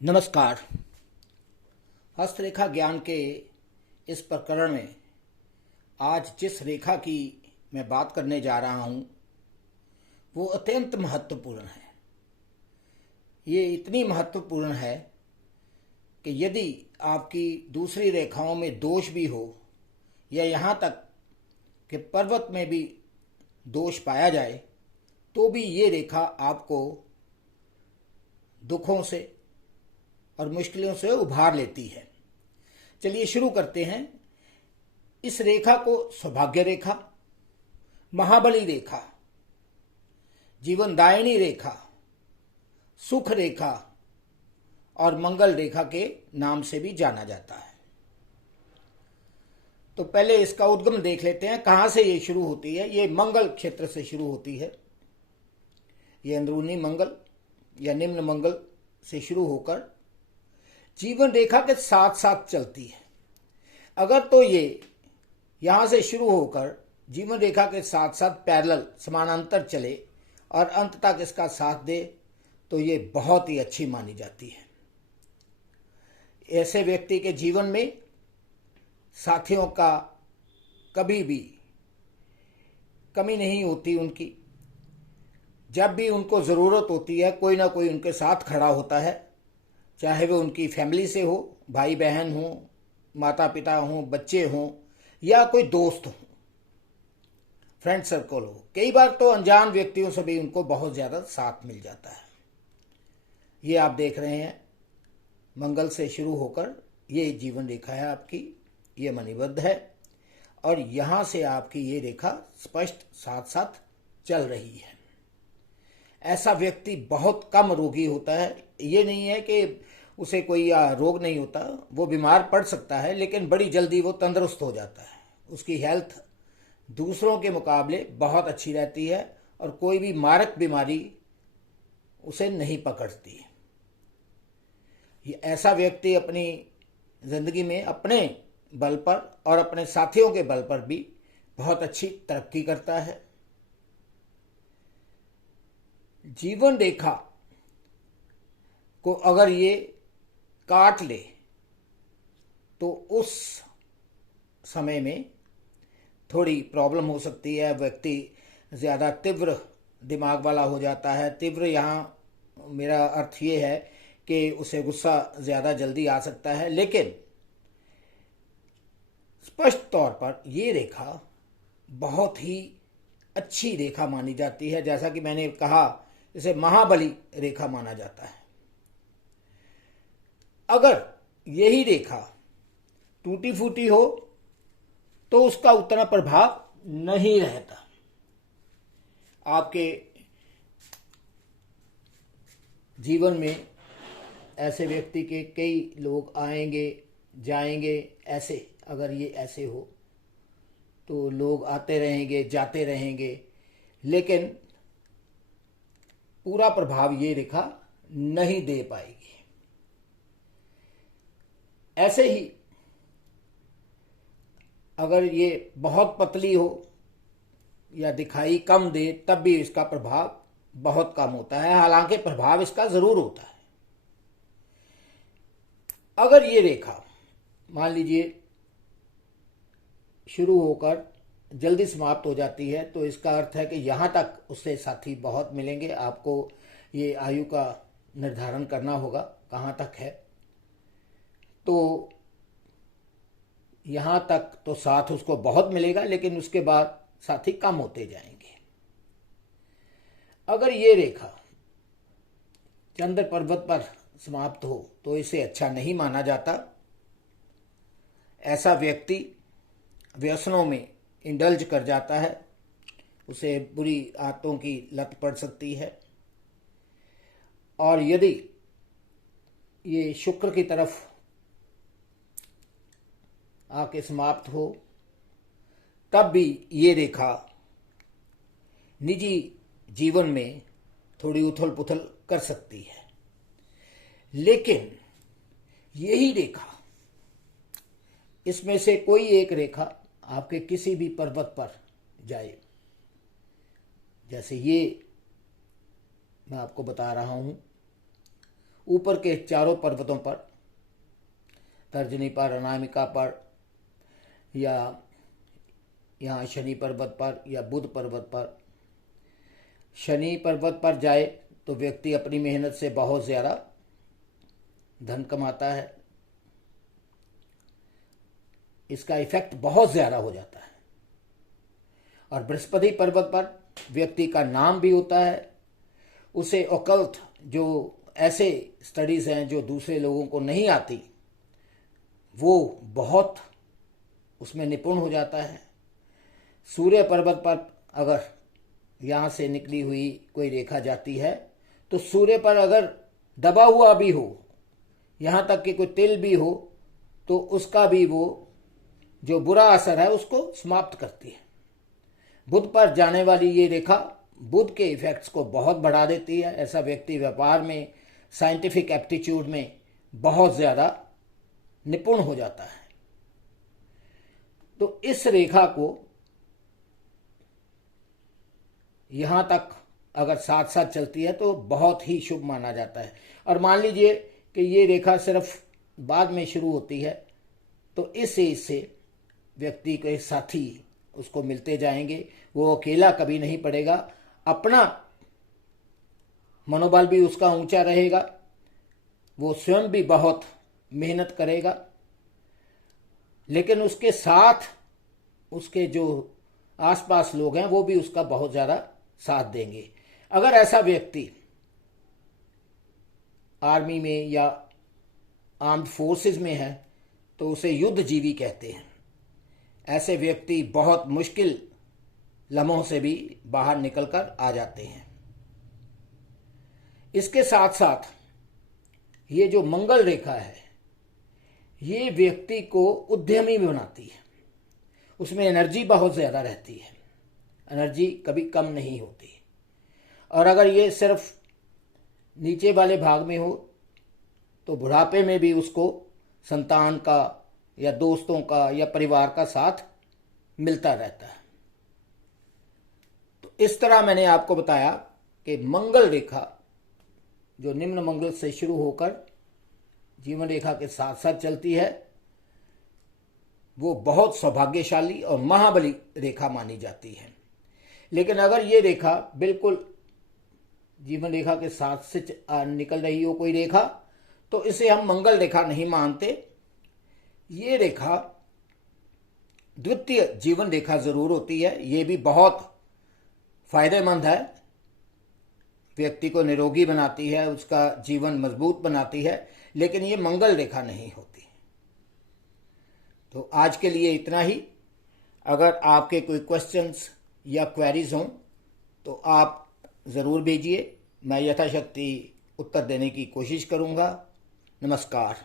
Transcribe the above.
नमस्कार। हस्तरेखा ज्ञान के इस प्रकरण में आज जिस रेखा की मैं बात करने जा रहा हूँ वो अत्यंत महत्वपूर्ण है। ये इतनी महत्वपूर्ण है कि यदि आपकी दूसरी रेखाओं में दोष भी हो या यहाँ तक कि पर्वत में भी दोष पाया जाए तो भी ये रेखा आपको दुखों से और मुश्किलों से उभार लेती है। चलिए शुरू करते हैं। इस रेखा को सौभाग्य रेखा, महाबली रेखा, जीवनदायिनी रेखा, सुख रेखा और मंगल रेखा के नाम से भी जाना जाता है। तो पहले इसका उद्गम देख लेते हैं, कहाँ से ये शुरू होती है। ये मंगल क्षेत्र से शुरू होती है। ये अंदरूनी मंगल या निम्न मंगल से शुरू होकर जीवन रेखा के साथ साथ चलती है। अगर तो ये यहाँ से शुरू होकर जीवन रेखा के साथ साथ पैरेलल समानांतर चले और अंत तक इसका साथ दे तो ये बहुत ही अच्छी मानी जाती है। ऐसे व्यक्ति के जीवन में साथियों का कभी भी कमी नहीं होती। उनकी जब भी उनको ज़रूरत होती है कोई ना कोई उनके साथ खड़ा होता है, चाहे वो उनकी फैमिली से हो, भाई बहन हो, माता पिता हो, बच्चे हों या कोई दोस्त हो, फ्रेंड सर्कल हो। कई बार तो अनजान व्यक्तियों से भी उनको बहुत ज़्यादा साथ मिल जाता है। ये आप देख रहे हैं मंगल से शुरू होकर ये जीवन रेखा है आपकी, ये मणिबद्ध है और यहाँ से आपकी ये रेखा स्पष्ट साथ साथ चल रही है। ऐसा व्यक्ति बहुत कम रोगी होता है। ये नहीं है कि उसे कोई रोग नहीं होता, वो बीमार पड़ सकता है लेकिन बड़ी जल्दी वो तंदुरुस्त हो जाता है। उसकी हेल्थ दूसरों के मुकाबले बहुत अच्छी रहती है और कोई भी मारक बीमारी उसे नहीं पकड़ती। ये ऐसा व्यक्ति अपनी ज़िंदगी में अपने बल पर और अपने साथियों के बल पर भी बहुत अच्छी तरक्की करता है। जीवन रेखा को अगर ये काट ले तो उस समय में थोड़ी प्रॉब्लम हो सकती है। व्यक्ति ज़्यादा तीव्र दिमाग वाला हो जाता है। तीव्र यहाँ मेरा अर्थ ये है कि उसे गुस्सा ज़्यादा जल्दी आ सकता है। लेकिन स्पष्ट तौर पर ये रेखा बहुत ही अच्छी रेखा मानी जाती है। जैसा कि मैंने कहा, इसे महाबली रेखा माना जाता है। अगर यही रेखा टूटी फूटी हो तो उसका उतना प्रभाव नहीं रहता। आपके जीवन में ऐसे व्यक्ति के कई लोग आएंगे जाएंगे। ऐसे अगर ये ऐसे हो तो लोग आते रहेंगे जाते रहेंगे, लेकिन पूरा प्रभाव ये रेखा नहीं दे पाएगी। ऐसे ही अगर ये बहुत पतली हो या दिखाई कम दे तब भी इसका प्रभाव बहुत कम होता है। हालांकि प्रभाव इसका जरूर होता है। अगर ये रेखा मान लीजिए शुरू होकर जल्दी समाप्त हो जाती है तो इसका अर्थ है कि यहाँ तक उससे साथी बहुत मिलेंगे। आपको ये आयु का निर्धारण करना होगा कहाँ तक है। तो यहाँ तक तो साथ उसको बहुत मिलेगा, लेकिन उसके बाद साथी कम होते जाएंगे। अगर ये रेखा चंद्र पर्वत पर समाप्त हो तो इसे अच्छा नहीं माना जाता। ऐसा व्यक्ति व्यसनों में इंडल्ज कर जाता है, उसे बुरी आदतों की लत पड़ सकती है। और यदि ये शुक्र की तरफ आके समाप्त हो तब भी ये रेखा निजी जीवन में थोड़ी उथल पुथल कर सकती है। लेकिन यही रेखा, इसमें से कोई एक रेखा आपके किसी भी पर्वत पर जाए, जैसे ये मैं आपको बता रहा हूँ, ऊपर के चारों पर्वतों पर, तर्जनी पर, अनामिका पर, या यहाँ शनि पर्वत पर या बुध पर्वत पर। शनि पर्वत पर जाए तो व्यक्ति अपनी मेहनत से बहुत ज़्यादा धन कमाता है, इसका इफेक्ट बहुत ज़्यादा हो जाता है। और बृहस्पति पर्वत पर व्यक्ति का नाम भी होता है, उसे ऑकल्ट जो ऐसे स्टडीज़ हैं जो दूसरे लोगों को नहीं आती, वो बहुत उसमें निपुण हो जाता है। सूर्य पर्वत पर अगर यहाँ से निकली हुई कोई रेखा जाती है तो सूर्य पर अगर दबा हुआ भी हो, यहाँ तक कि कोई तिल भी हो, तो उसका भी वो जो बुरा असर है उसको समाप्त करती है। बुध पर जाने वाली ये रेखा बुध के इफेक्ट्स को बहुत बढ़ा देती है। ऐसा व्यक्ति व्यापार में, साइंटिफिक एप्टीट्यूड में बहुत ज़्यादा निपुण हो जाता है। तो इस रेखा को यहाँ तक अगर साथ साथ चलती है तो बहुत ही शुभ माना जाता है। और मान लीजिए कि ये रेखा सिर्फ बाद में शुरू होती है, तो इस एज से व्यक्ति के साथी उसको मिलते जाएंगे, वो अकेला कभी नहीं पड़ेगा, अपना मनोबल भी उसका ऊंचा रहेगा, वो स्वयं भी बहुत मेहनत करेगा, लेकिन उसके साथ उसके जो आसपास लोग हैं वो भी उसका बहुत ज़्यादा साथ देंगे। अगर ऐसा व्यक्ति आर्मी में या आर्म्ड फोर्सेस में है तो उसे युद्धजीवी कहते हैं। ऐसे व्यक्ति बहुत मुश्किल लम्हों से भी बाहर निकलकर आ जाते हैं। इसके साथ साथ ये जो मंगल रेखा है, ये व्यक्ति को उद्यमी बनाती है, उसमें एनर्जी बहुत ज़्यादा रहती है, एनर्जी कभी कम नहीं होती। और अगर ये सिर्फ नीचे वाले भाग में हो तो बुढ़ापे में भी उसको संतान का या दोस्तों का या परिवार का साथ मिलता रहता है। तो इस तरह मैंने आपको बताया कि मंगल रेखा जो निम्न मंगल से शुरू होकर जीवन रेखा के साथ साथ चलती है, वो बहुत सौभाग्यशाली और महाबली रेखा मानी जाती है। लेकिन अगर ये रेखा बिल्कुल जीवन रेखा के साथ से निकल रही हो कोई रेखा, तो इसे हम मंगल रेखा नहीं मानते। ये रेखा द्वितीय जीवन रेखा जरूर होती है, ये भी बहुत फायदेमंद है, व्यक्ति को निरोगी बनाती है, उसका जीवन मजबूत बनाती है, लेकिन ये मंगल रेखा नहीं होती। तो आज के लिए इतना ही। अगर आपके कोई क्वेश्चंस या क्वेरीज हों तो आप ज़रूर भेजिए, मैं यथाशक्ति उत्तर देने की कोशिश करूँगा। नमस्कार।